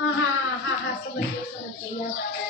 Aha, aha.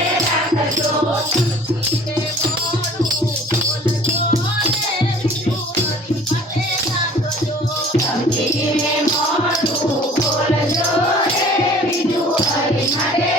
Amén.